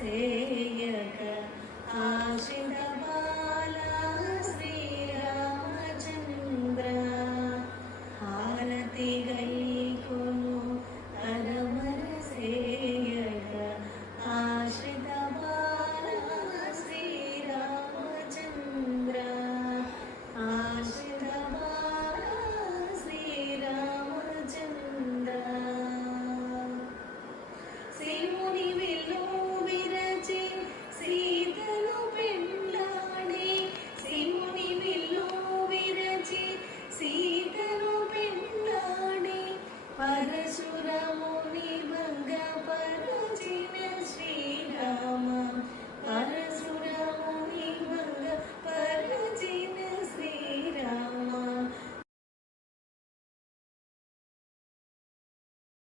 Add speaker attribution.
Speaker 1: సేయక ఆశిత బాల శ్రీరామచంద్ర. హారతి Gaya Padre, su amor.